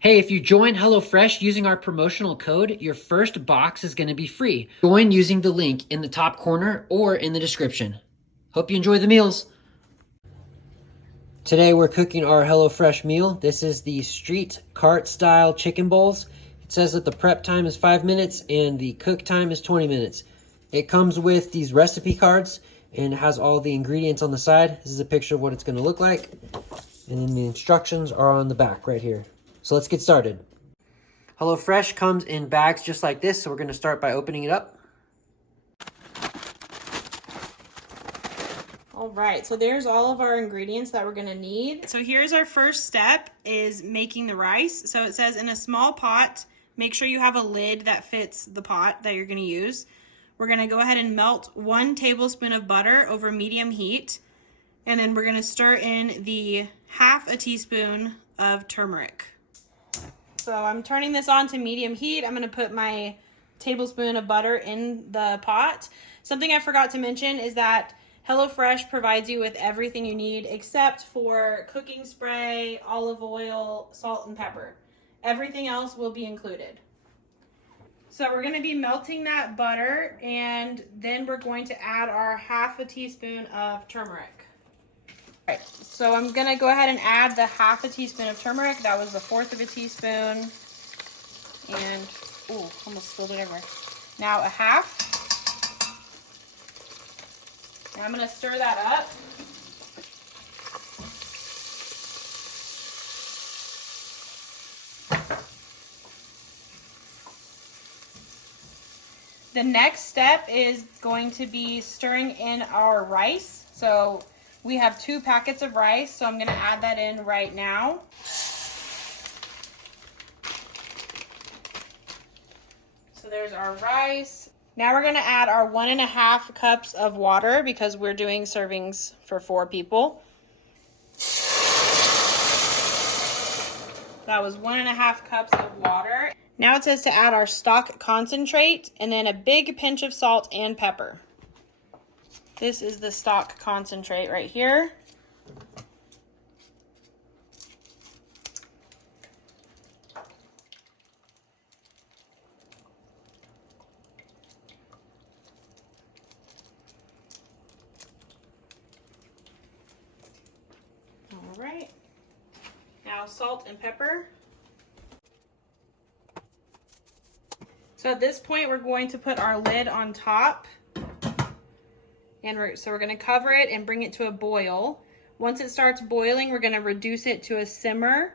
Hey, if you join HelloFresh using our promotional code, your first box is going to be free. Join using the link in the top corner or in the description. Hope you enjoy the meals. Today we're cooking our HelloFresh meal. This is the street cart style chicken bowls. It says that the prep time is 5 minutes and the cook time is 20 minutes. It comes with these recipe cards and it has all the ingredients on the side. This is a picture of what it's going to look like. And then the instructions are on the back right here. So let's get started. HelloFresh comes in bags just like this, so we're going to start by opening it up. All right, so there's all of our ingredients that we're gonna need. So here's our first step, is making the rice. So it says in a small pot, make sure you have a lid that fits the pot that you're gonna use. We're gonna go ahead and melt 1 tablespoon of butter over medium heat. And then we're gonna stir in the half a teaspoon of turmeric. So I'm turning this on to medium heat. I'm gonna put my tablespoon of butter in the pot. Something I forgot to mention is that HelloFresh provides you with everything you need except for cooking spray, olive oil, salt, and pepper. Everything else will be included. So we're going to be melting that butter, and then we're going to add our half a teaspoon of turmeric. All right, so I'm going to go ahead and add the half a teaspoon of turmeric. That was 1/4 of a teaspoon. And, ooh, almost spilled it everywhere. Now a half. I'm going to stir that up. The next step is going to be stirring in our rice. So we have 2 packets of rice, so I'm going to add that in right now. So there's our rice. Now we're going to add our 1.5 cups of water because we're doing servings for 4 people. That was 1.5 cups of water. Now it says to add our stock concentrate and then a big pinch of salt and pepper. This is the stock concentrate right here. All right. Now salt and pepper. So at this point, we're going to put our lid on top. And we're going to cover it and bring it to a boil. Once it starts boiling, we're going to reduce it to a simmer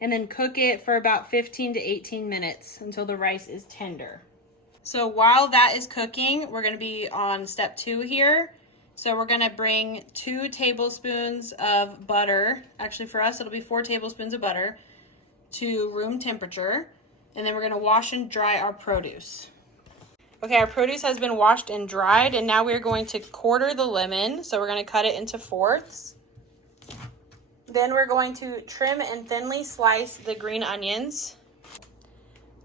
and then cook it for about 15 to 18 minutes until the rice is tender. So while that is cooking, we're going to be on step 2 here. So we're going to bring 2 tablespoons of butter. Actually, for us, it'll be 4 tablespoons of butter to room temperature. And then we're going to wash and dry our produce. Okay, our produce has been washed and dried, and now we're going to quarter the lemon. So we're going to cut it into 4ths. Then we're going to trim and thinly slice the green onions.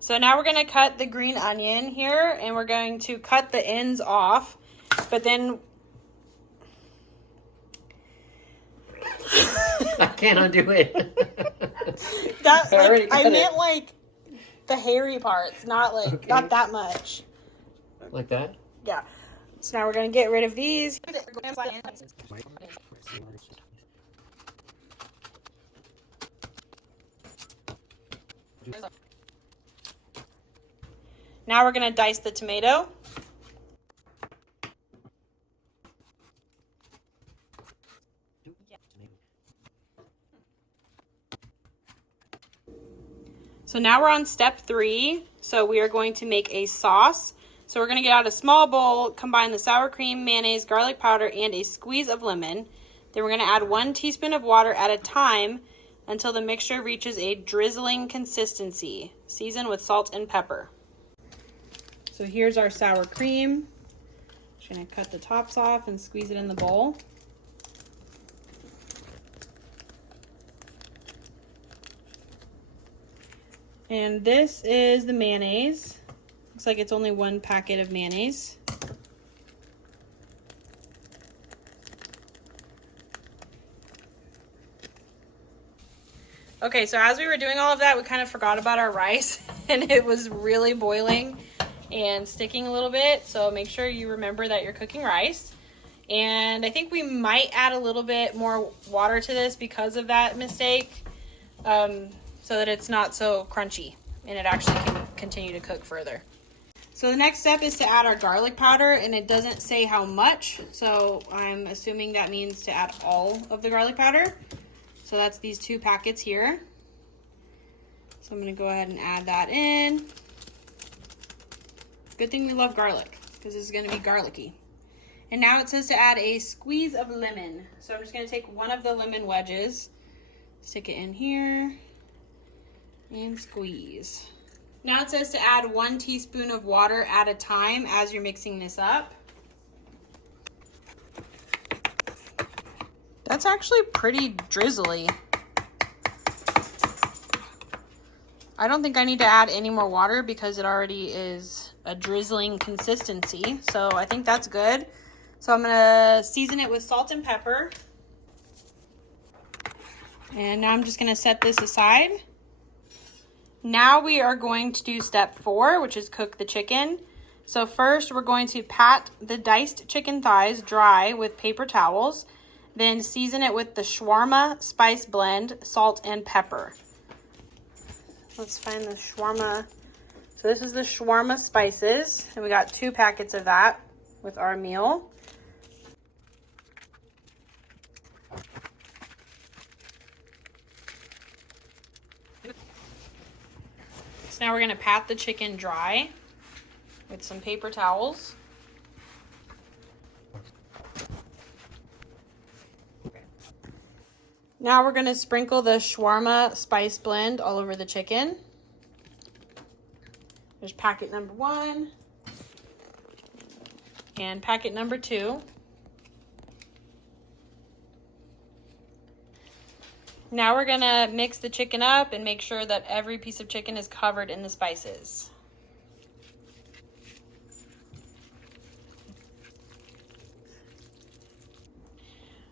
So now we're going to cut the green onion here, and we're going to cut the ends off. But then I can't undo it. that I meant like the hairy parts, not not that much. Like that? Yeah. So now we're going to get rid of these. Now we're going to dice the tomato. So now we're on step 3. So we are going to make a sauce. So we're going to get out a small bowl, combine the sour cream, mayonnaise, garlic powder, and a squeeze of lemon. Then we're going to add 1 teaspoon of water at a time until the mixture reaches a drizzling consistency. Season with salt and pepper. So here's our sour cream. Just going to cut the tops off and squeeze it in the bowl. And this is the mayonnaise. Looks like it's only 1 packet of mayonnaise. Okay, so as we were doing all of that, we kind of forgot about our rice and it was really boiling and sticking a little bit. So make sure you remember that you're cooking rice. And I think we might add a little bit more water to this because of that mistake, so that it's not so crunchy and it actually can continue to cook further. So the next step is to add our garlic powder, and it doesn't say how much, so I'm assuming that means to add all of the garlic powder. So that's these 2 packets here. So I'm going to go ahead and add that in. Good thing we love garlic, because this is going to be garlicky. And now it says to add a squeeze of lemon. So I'm just going to take one of the lemon wedges, stick it in here, and squeeze. Now it says to add 1 teaspoon of water at a time as you're mixing this up. That's actually pretty drizzly. I don't think I need to add any more water because it already is a drizzling consistency. So I think that's good. So I'm gonna season it with salt and pepper. And now I'm just gonna set this aside. Now we are going to do step 4, which is cook the chicken. So first we're going to pat the diced chicken thighs dry with paper towels, then season it with the shawarma spice blend, salt and pepper. Let's find the shawarma. So this is the shawarma spices, and we got 2 packets of that with our meal. So now we're going to pat the chicken dry with some paper towels. Now we're going to sprinkle the shawarma spice blend all over the chicken. There's packet number 1 and packet number 2. Now we're going to mix the chicken up and make sure that every piece of chicken is covered in the spices.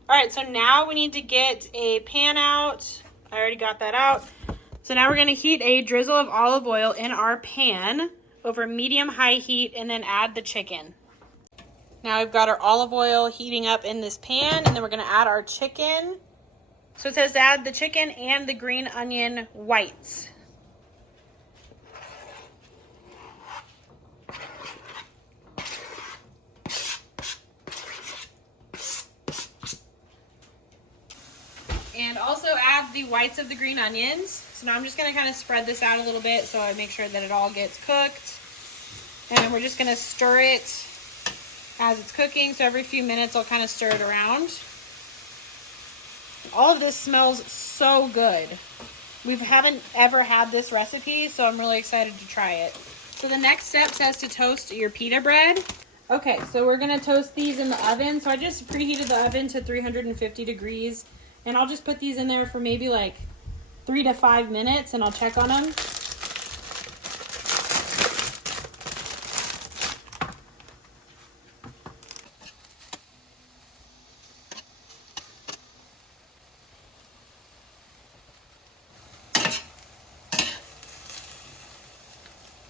All right, so now we need to get a pan out. I already got that out. So now we're going to heat a drizzle of olive oil in our pan over medium-high heat and then add the chicken. Now we've got our olive oil heating up in this pan, and then we're going to add our chicken. So it says to add the chicken and the green onion whites. And also add the whites of the green onions. So now I'm just going to kind of spread this out a little bit so I make sure that it all gets cooked. And then we're just going to stir it as it's cooking. So every few minutes I'll kind of stir it around. All of this smells so good. We haven't ever had this recipe, so I'm really excited to try it. So the next step says to toast your pita bread. Okay, so we're going to toast these in the oven. So I just preheated the oven to 350 degrees. And I'll just put these in there for maybe like 3 to 5 minutes, and I'll check on them.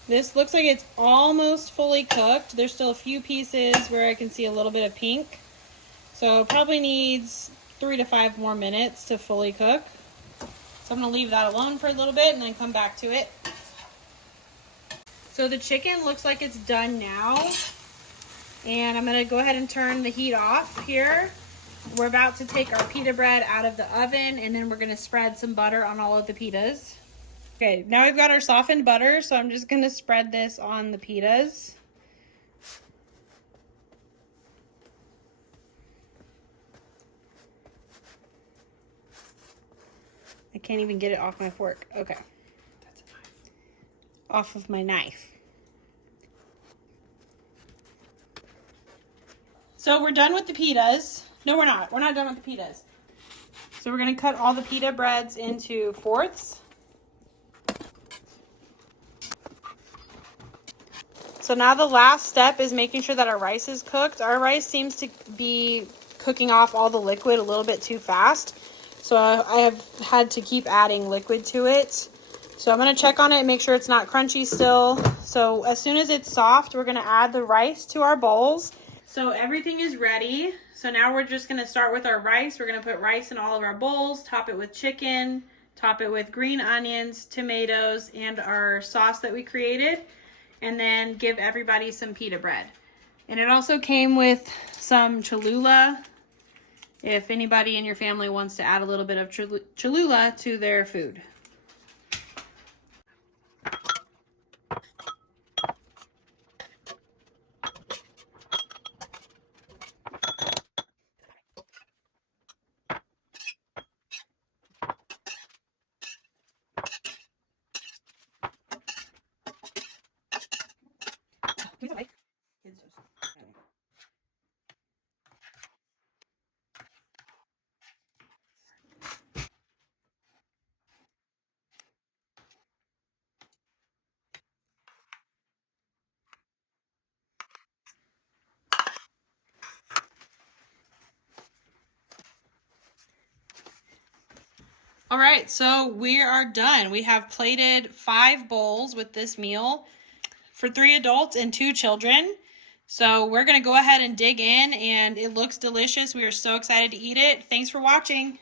This looks like it's almost fully cooked. There's still a few pieces where I can see a little bit of pink. So it probably needs 3 to 5 more minutes to fully cook. So I'm going to leave that alone for a little bit and then come back to it. So the chicken looks like it's done now. And I'm going to go ahead and turn the heat off here. We're about to take our pita bread out of the oven, and then we're going to spread some butter on all of the pitas. Okay, now we've got our softened butter, so I'm just going to spread this on the pitas. I can't even get it off my fork. Okay. That's a knife. Off of my knife. So we're done with the pitas. No, we're not. We're not done with the pitas. So we're going to cut all the pita breads into fourths. So now the last step is making sure that our rice is cooked. Our rice seems to be cooking off all the liquid a little bit too fast. So I have had to keep adding liquid to it. So I'm going to check on it and make sure it's not crunchy still. So as soon as it's soft, we're going to add the rice to our bowls. So everything is ready. So now we're just going to start with our rice. We're going to put rice in all of our bowls, top it with chicken, top it with green onions, tomatoes, and our sauce that we created, and then give everybody some pita bread. And it also came with some Cholula, if anybody in your family wants to add a little bit of Cholula to their food. All right, so we are done. We have plated 5 bowls with this meal for 3 adults and 2 children. So we're going to go ahead and dig in, and it looks delicious. We are so excited to eat it. Thanks for watching.